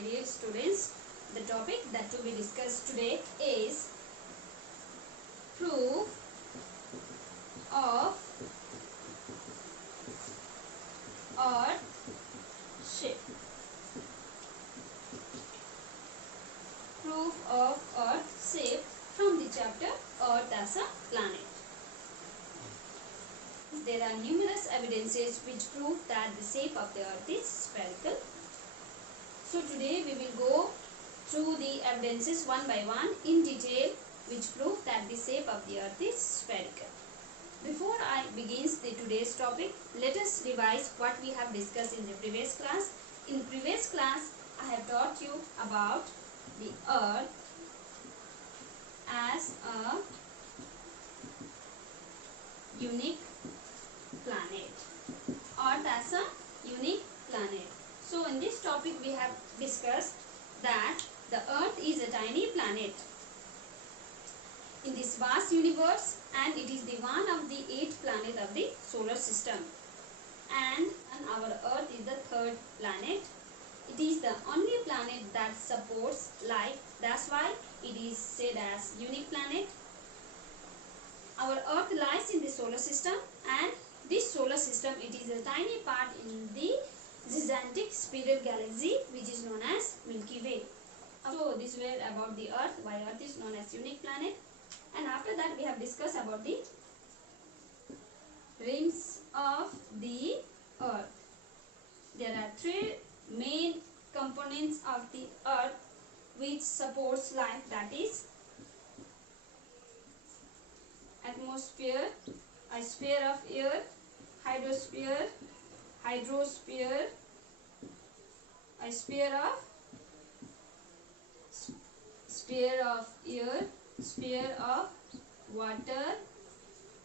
my dear students, the topic that to be discussed today is proof of earth shape. Proof of earth shape from the chapter Earth as a Planet. There are numerous evidences which prove that the shape of the earth is spherical. So today we will go through the evidences one by one in detail which prove that the shape of the earth is spherical. Before I begins the today's topic, let us revise what we have discussed in the previous class. In previous class, I have taught you about the earth as a unique planet. Earth as a unique planet. So in this topic we have discussed that the earth is a tiny planet in this vast universe, and it is the one of the 8 planets of the solar system, and our earth is the 3rd planet. It is the only planet that supports life. That's why it is said as unique planet. Our earth lies in the solar system, and this solar system, it is a tiny part in the gigantic spiral galaxy which is known as Milky Way. So this were about the earth, why earth is known as unique planet. And after that we have discussed about the rings of the earth. There are 3 main components of the earth which supports life, that is atmosphere, a sphere of air, hydrosphere, hydrosphere, a sphere of air, sphere of water,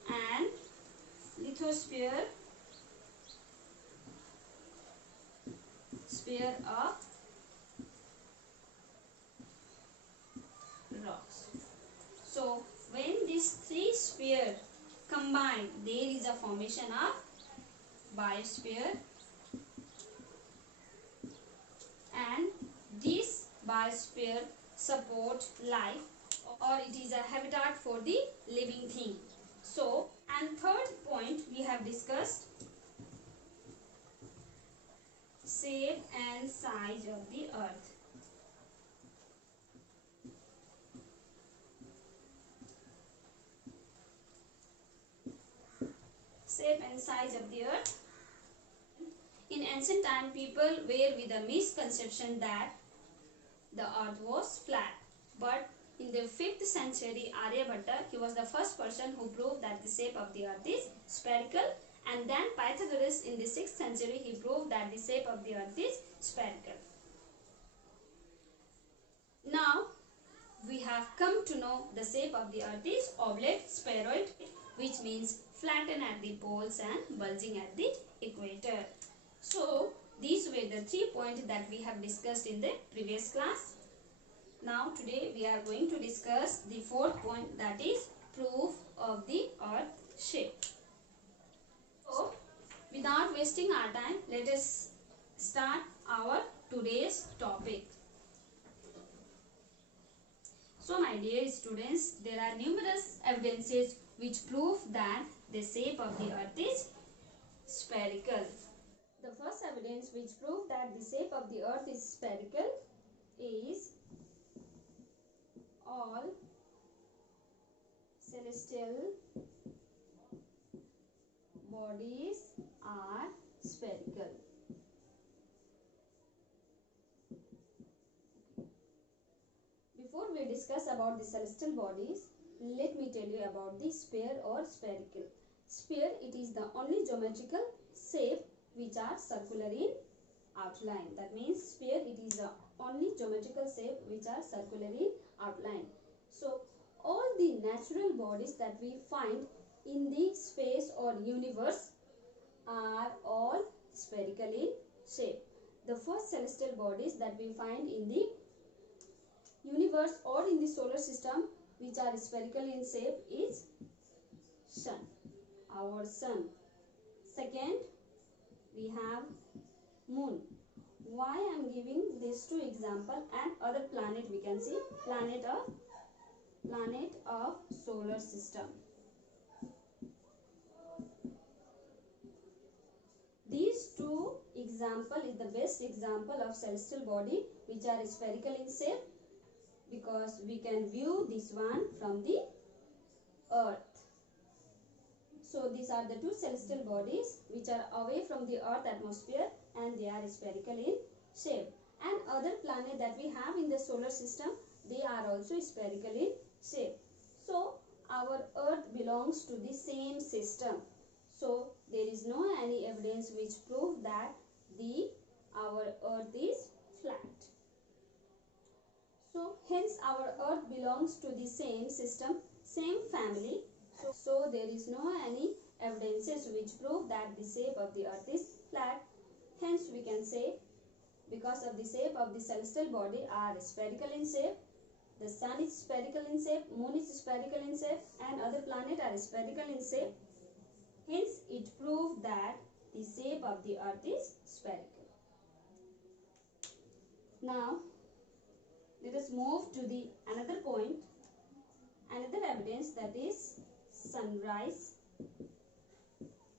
and lithosphere, sphere of rocks. So when these 3 spheres combine, there is a formation of biosphere, and this biosphere support life, or it is a habitat for the living thing. So, and third point we have discussed shape and size of the earth. Shape and size of the earth. In ancient time, people were with a misconception that the earth was flat. But in the 5th century, Aryabhatta, he was the first person who proved that the shape of the earth is spherical. And then Pythagoras in the 6th century, he proved that the shape of the earth is spherical. Now, we have come to know the shape of the earth is oblate spheroid, which means flattened at the poles and bulging at the equator. So, these were the 3 points that we have discussed in the previous class. Now, today we are going to discuss the 4th point, that is proof of the earth shape. So, without wasting our time, let us start our today's topic. So, my dear students, there are numerous evidences which prove that the shape of the earth is spherical. The first evidence which proves that the shape of the earth is spherical is all celestial bodies are spherical. Before we discuss about the celestial bodies, let me tell you about the sphere or spherical. Sphere, it is the only geometrical shape which are circular in outline. That means sphere, it is the only geometrical shape which are circular in outline. So all the natural bodies that we find in the space or universe are all spherical in shape. The first celestial bodies that we find in the universe or in the solar system which are spherical in shape is sun, our sun. Second, we have moon. Why I am giving these two example and other planet we can see planet of solar system. These two example is the best example of celestial body which are spherical in shape, because we can view this one from the earth. So these are the two celestial bodies which are away from the earth atmosphere and they are spherical in shape. And other planet that we have in the solar system, they are also spherical in shape. So our earth belongs to the same system. So there is no any evidence which prove that our earth is flat. So hence our earth belongs to the same system, same family. So there is no any evidences which prove that the shape of the earth is flat. Hence we can say, because of the shape of the celestial body are spherical in shape, the sun is spherical in shape, moon is spherical in shape, and other planets are spherical in shape. Hence it proves that the shape of the earth is spherical. Now let us move to the another point, another evidence, that is sunrise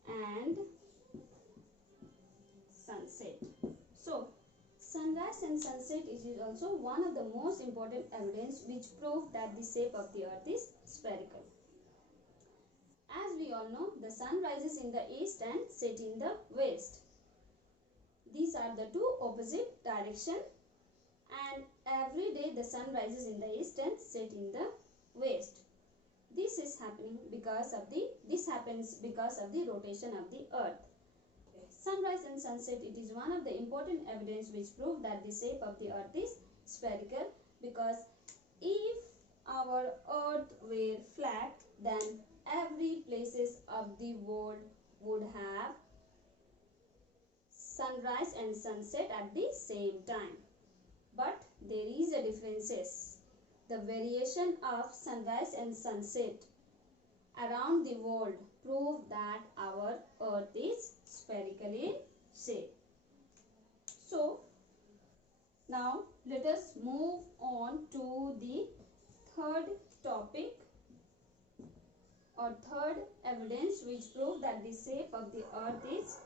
and sunset. So sunrise and sunset is also one of the most important evidence which prove that the shape of the earth is spherical. As we all know, the sun rises in the east and sets in the west. These are the two opposite directions, and every day the sun rises in the east and sets in the west. This happens because of the rotation of the earth. Sunrise and sunset, it is one of the important evidence which prove that the shape of the earth is spherical, because if our earth were flat, then every places of the world would have sunrise and sunset at the same time. But there is a differences. The variation of sunrise and sunset around the world prove that our earth is spherical in shape. So now let us move on to the third topic or third evidence which prove that the shape of the earth is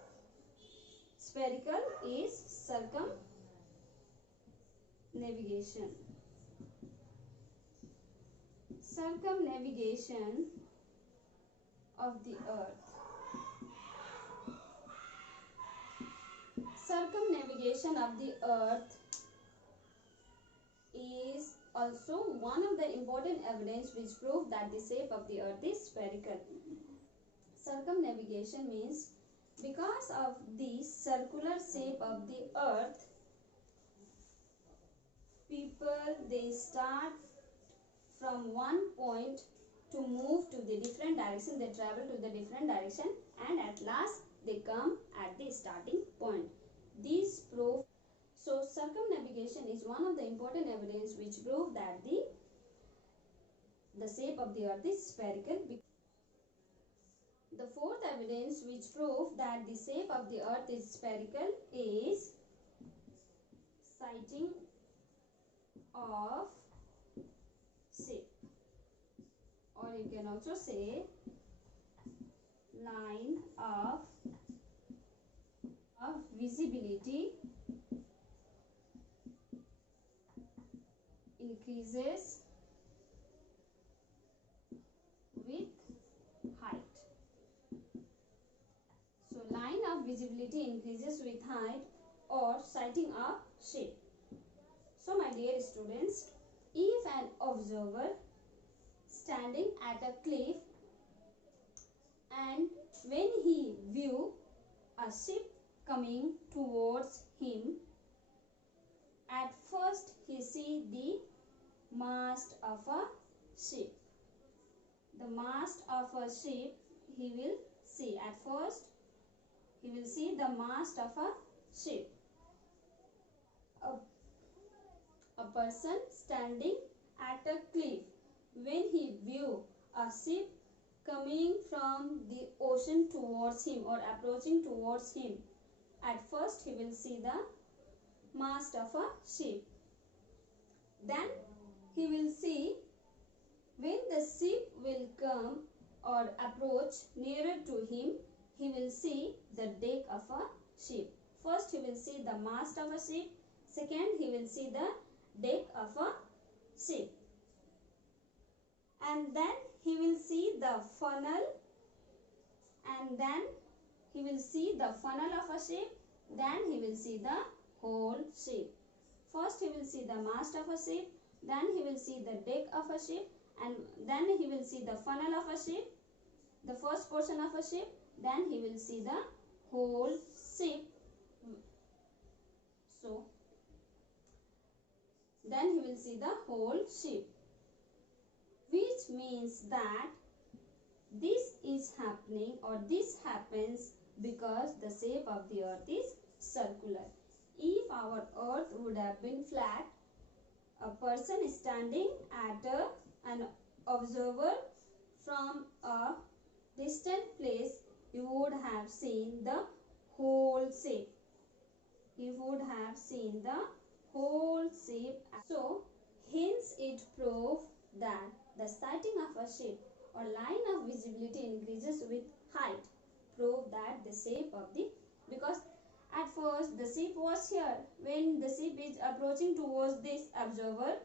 spherical is circumnavigation. Circumnavigation of the earth. Circumnavigation of the earth is also one of the important evidence which prove that the shape of the earth is spherical. Circumnavigation means because of the circular shape of the earth, people they start from one point to move to the different direction, they travel to the different direction, and at last they come at the starting point. These prove, so circumnavigation is one of the important evidence which prove that the shape of the earth is spherical. The fourth evidence which prove that the shape of the earth is spherical is sighting of shape, or you can also say line of visibility increases with height. So line of visibility increases with height, or sighting of shape. So my dear students, if an observer standing at a cliff and when he view a ship coming towards him, at first he see the mast of a ship. The mast of a ship he will see. At first he will see the mast of a ship. A person standing at a cliff, when he view a ship coming from the ocean towards him or approaching towards him, at first he will see the mast of a ship. Then he will see when the ship will come or approach nearer to him, he will see the deck of a ship. First he will see the mast of a ship. Second he will see the deck of a ship. And then he will see the funnel. And then he will see the funnel of a ship. Then he will see the whole ship. First he will see the mast of a ship. Then he will see the deck of a ship. And then he will see the funnel of a ship, the first portion of a ship. Then he will see the whole ship. So then he will see the whole ship, which means that this is happening, or this happens because the shape of the earth is circular. If our earth would have been flat, a person standing at an observer from a distant place, you would have seen the whole shape. He would have seen the whole shape. So hence it proved that the sighting of a ship or line of visibility increases with height. Prove that the shape of the, because at first the ship was here. When the ship is approaching towards this observer,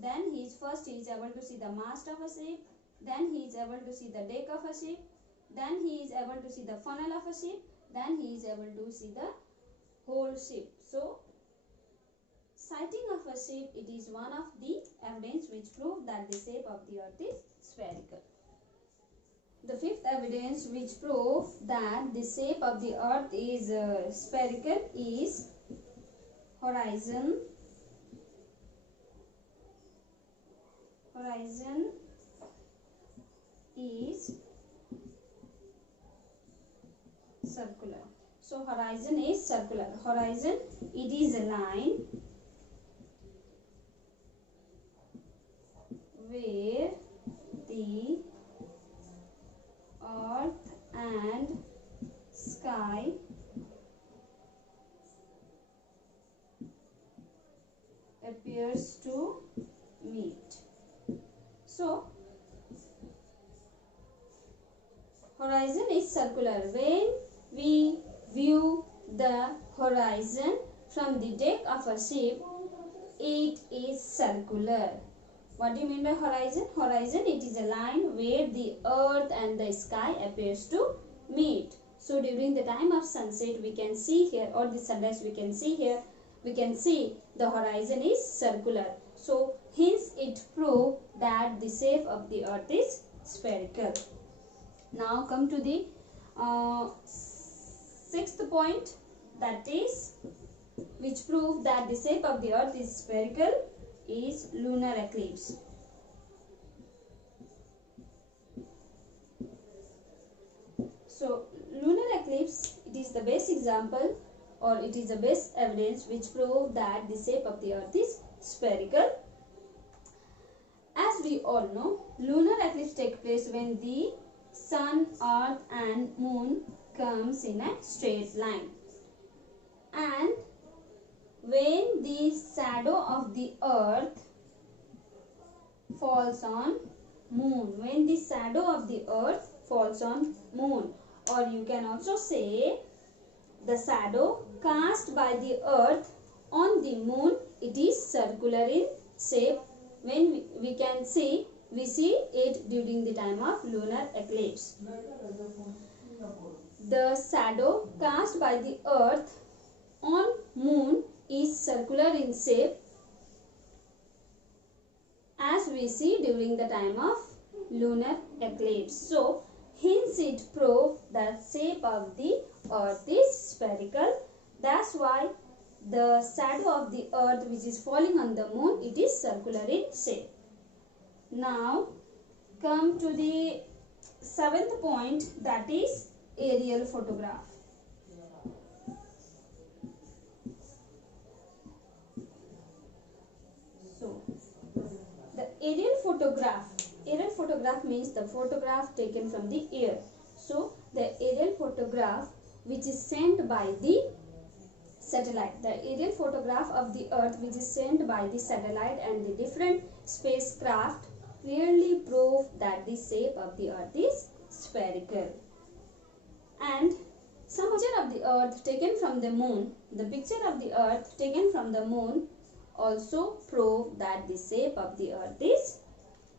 then he is able to see the mast of a ship. Then he is able to see the deck of a ship. Then he is able to see the funnel of a ship. Then he is able to see the whole ship. So sighting of a ship, it is one of the evidence which prove that the shape of the earth is spherical. The fifth evidence which prove that the shape of the earth is spherical is horizon. Horizon is circular. So horizon is circular. Horizon, it is a line where the earth and sky appears to meet. So horizon is circular. When we view the horizon from the deck of a ship, it is circular. What do you mean by horizon? Horizon, it is a line where the earth and the sky appears to meet. So during the time of sunset, we can see here, or the sunrise we can see here, we can see the horizon is circular. So hence it proves that the shape of the earth is spherical. Now come to the sixth point, that is, which proves that the shape of the earth is spherical, is lunar eclipse. So lunar eclipse, it is the best example, or it is the best evidence which proves that the shape of the earth is spherical. As we all know, lunar eclipse takes place when the sun, earth and moon comes in a straight line, and when the shadow of the earth falls on moon. When the shadow of the earth falls on moon, or you can also say the shadow cast by the earth on the moon, it is circular in shape. When we see it during the time of lunar eclipse. The shadow cast by the earth on moon is circular in shape, as we see during the time of lunar eclipse. So hence it proves the shape of the earth is spherical. That's why the shadow of the earth which is falling on the moon, it is circular in shape. Now come to the seventh point, that is aerial photograph. So the aerial photograph means the photograph taken from the air. So the aerial photograph which is sent by the satellite. The aerial photograph of the Earth which is sent by the satellite and the different spacecraft clearly prove that the shape of the Earth is spherical. And some picture of the Earth taken from the moon, the picture of the Earth taken from the moon also prove that the shape of the Earth is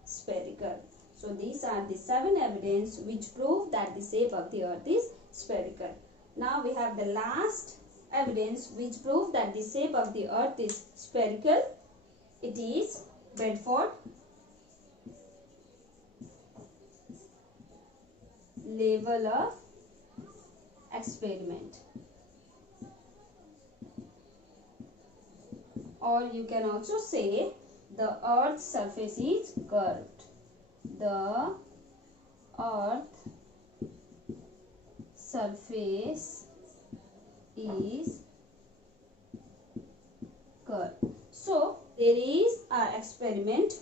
spherical. So these are the 7 evidence which prove that the shape of the Earth is spherical. Now we have the last evidence which prove that the shape of the Earth is spherical. It is Bedford level of experiment, or you can also say the Earth's surface is curved. The Earth surface is curved. So there is an experiment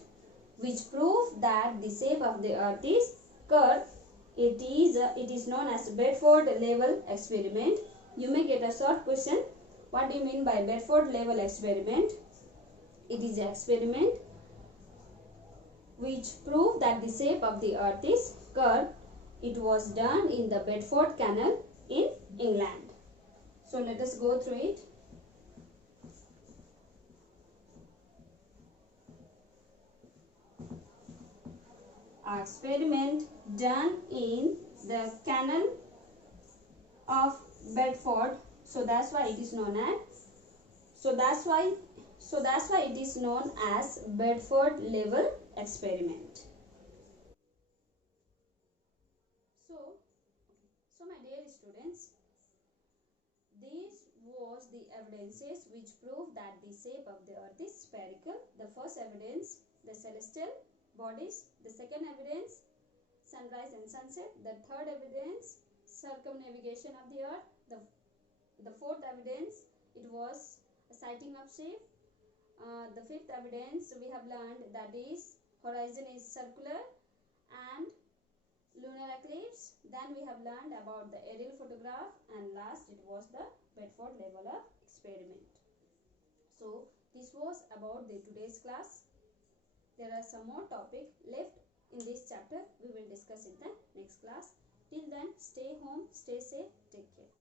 which proves that the shape of the Earth is curved. It is known as Bedford level experiment. You may get a short question. What do you mean by Bedford level experiment? It is an experiment which proved that the shape of the Earth is curved. It was done in the Bedford Canal in England. So let us go through it. An experiment done in the Canal of Bedford. So that's why it is known as. So that's why it is known as Bedford level experiment. So my dear students, this was the evidences which prove that the shape of the Earth is spherical. The first evidence, the celestial bodies. The second evidence, sunrise and sunset. The third evidence, circumnavigation of the Earth. The fourth evidence, it was a sighting of shape. The fifth evidence we have learned, that is horizon is circular and lunar eclipse. Then we have learned about the aerial photograph, and last it was the Bedford level of experiment. So this was about the today's class. There are some more topic left in this chapter. We will discuss in the next class. Till then, stay home, stay safe, take care.